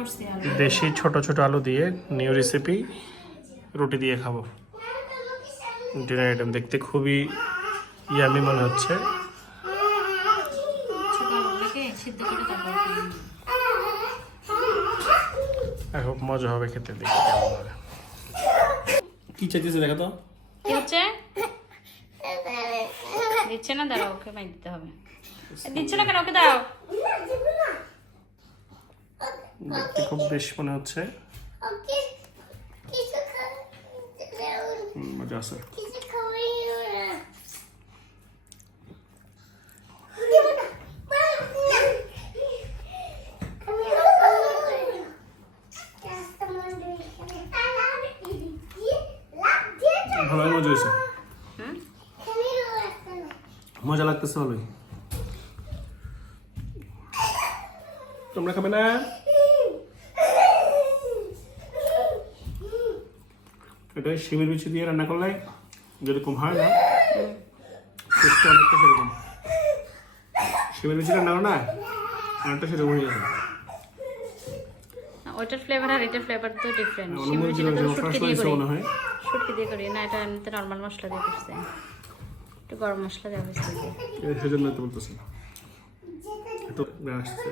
করছি আলু। দেশি ছোট ছোট আলু দিয়ে নিউ রেসিপি, রুটি দিয়ে খাবো। ডিনার আইটেম দেখতে খুবই ইয়ামি মনে হচ্ছে। ছোট আলুগুলোকে সিদ্ধ করে তারপর খুব মজা হবে খেতে, দেখি কেমন হবে। কি চাইতেছে দেখো তো? কি হচ্ছে? দিচ্ছে না, দাঁড়াও, ওকে মাই দিতে হবে। দিচ্ছে না কেন? ওকে দাও। দেখতে খুব বেশ মনে হচ্ছে। মজা আছে। ভালোই মজা হয়েছে, মজা লাগতেছে ভালোই। তোমরা খাবে না? এটা শিমের বিচি দিয়ে রান্না করলে যেরকম হয় না, টেস্টটা অনেকটা সেরকম। শিমের বিচি রান্না করো না, অনেকটা সেরকম হয়ে যাবে। ওইটার ফ্লেভার আর এটার ফ্লেভার তো ডিফারেন্ট। শুটকি দিয়ে করি না, এটা এমনিতে নর্মাল মশলা দিয়ে করছে, একটু গরম মশলা দেওয়া হয়েছে। সেজন্য তো বলতেছি একটু আসছে।